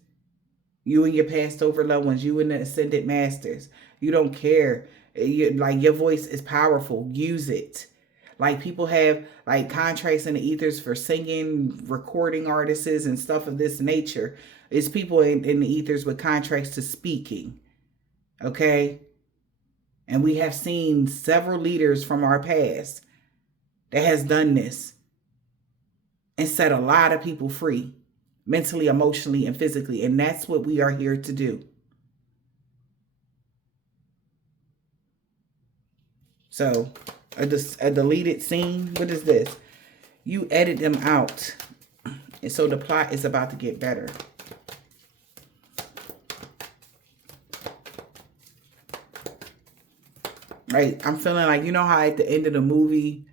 You and your past over loved ones. You and the ascended masters. You don't care. Like your voice is powerful. Use it. Like people have like contracts in the ethers for singing, recording artists and stuff of this nature. It's people in the ethers with contracts to speaking. Okay? And we have seen several leaders from our past that has done this and set a lot of people free. Mentally, emotionally, and physically. And that's what we are here to do. So, a deleted scene. What is this? You edit them out. And so the plot is about to get better. Right? I'm feeling like, you know how at the end of the movie,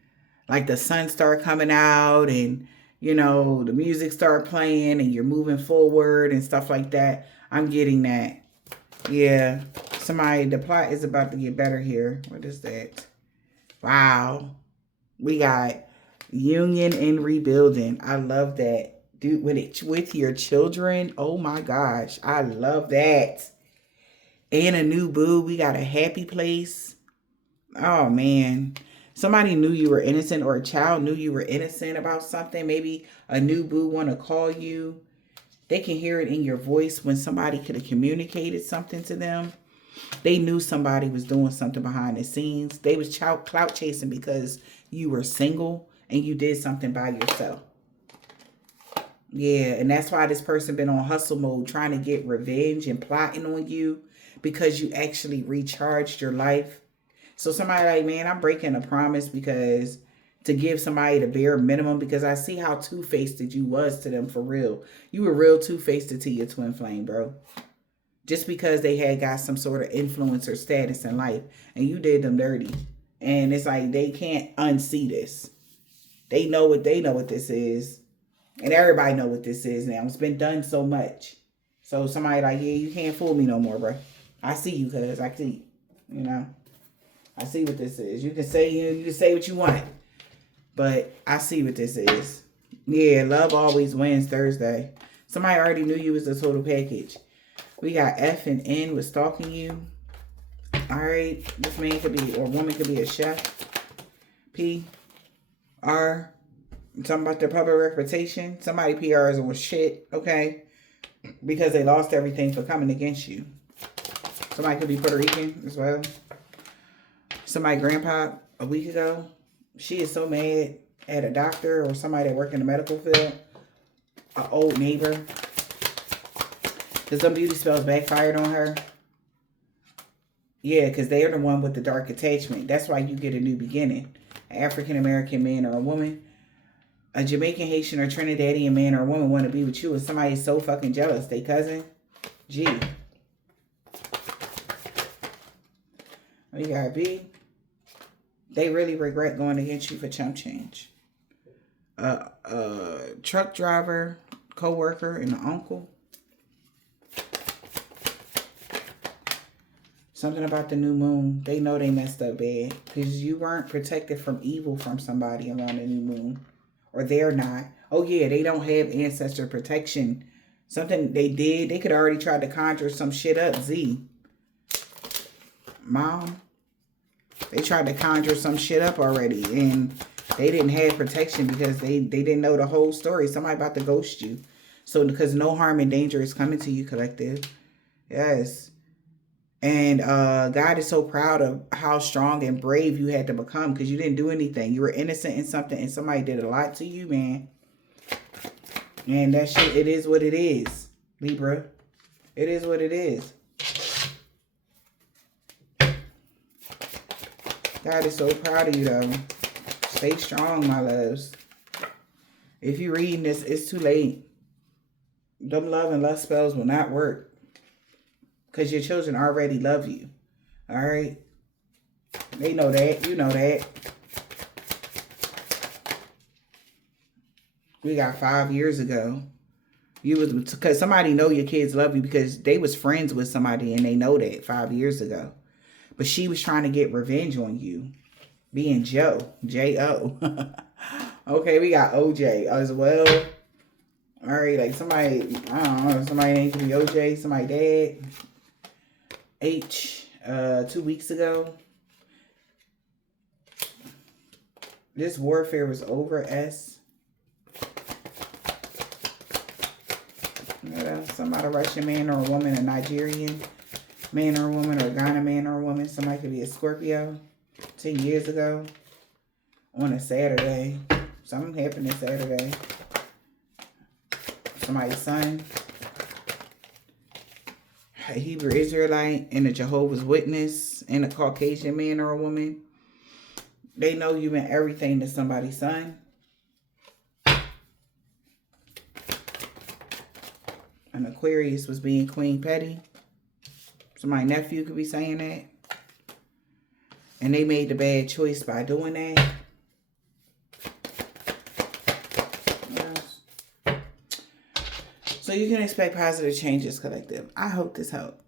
like the sun start coming out and you know, the music start playing and you're moving forward and stuff like that. I'm getting that. Yeah. The plot is about to get better here. What is that? Wow. We got union and rebuilding. I love that. Dude, with your children. Oh my gosh. I love that. And a new boo. We got a happy place. Oh man. Somebody knew you were innocent, or a child knew you were innocent about something. Maybe a new boo want to call you. They can hear it in your voice when somebody could have communicated something to them. They knew somebody was doing something behind the scenes. They was clout chasing because you were single and you did something by yourself. Yeah, and that's why this person been on hustle mode trying to get revenge and plotting on you because you actually recharged your life. So somebody like, man, I'm breaking a promise because to give somebody the bare minimum, because I see how two-faced you was to them for real. You were real two-faced to your twin flame, bro. Just because they had got some sort of influence or status in life and you did them dirty. And it's like they can't unsee this. They know what this is. And everybody know what this is now. It's been done so much. So somebody like, yeah, you can't fool me no more, bro. I see you, cuz. I see. You know? I see what this is. You can say, you can say what you want. But I see what this is. Yeah, love always wins Thursday. Somebody already knew you was the total package. We got F and N was stalking you. Alright. This man could be, or woman could be a chef. P. R. I'm talking about their public reputation. Somebody PRs on shit, okay? Because they lost everything for coming against you. Somebody could be Puerto Rican as well. Somebody grandpa a week ago. She is so mad at a doctor or somebody that work in the medical field. An old neighbor. Because some beauty spells backfired on her. Yeah, because they're the one with the dark attachment. That's why you get a new beginning. An African-American man or a woman. A Jamaican, Haitian, or Trinidadian man or woman want to be with you, and somebody is so fucking jealous. They cousin. G. We got B. They really regret going against you for chump change. Truck driver, co-worker, and an uncle. Something about the new moon. They know they messed up bad. Because you weren't protected from evil from somebody around the new moon. Or they're not. Oh yeah, they don't have ancestor protection. Something they did. They could already try to conjure some shit up. Z. Mom. They tried to conjure some shit up already. And they didn't have protection because they didn't know the whole story. Somebody about to ghost you. So because no harm and danger is coming to you, collective. Yes. And God is so proud of how strong and brave you had to become because you didn't do anything. You were innocent in something and somebody did a lot to you, man. And that shit, it is what it is, Libra. It is what it is. God is so proud of you, though. Stay strong, my loves. If you're reading this, it's too late. Them love and lust spells will not work. Because your children already love you. Alright? They know that. You know that. We got 5 years ago. You was because somebody know your kids love you because they was friends with somebody and they know that 5 years ago. But she was trying to get revenge on you. Being Joe. J-O. Okay, we got OJ as well. Alright, like somebody, I don't know, somebody named to be OJ, somebody dead. H, 2 weeks ago. This warfare was over. S. Somebody, a Russian man or a woman, a Nigerian man or a woman, or a Ghana man or a woman. Somebody could be a Scorpio. 10 years ago. On a Saturday. Something happened this Saturday. Somebody's son. A Hebrew Israelite and a Jehovah's Witness and a Caucasian man or a woman. They know you meant everything to somebody's son. An Aquarius was being Queen Petty. So my nephew could be saying that. And they made the bad choice by doing that. Yes. So you can expect positive changes, collective. I hope this helped.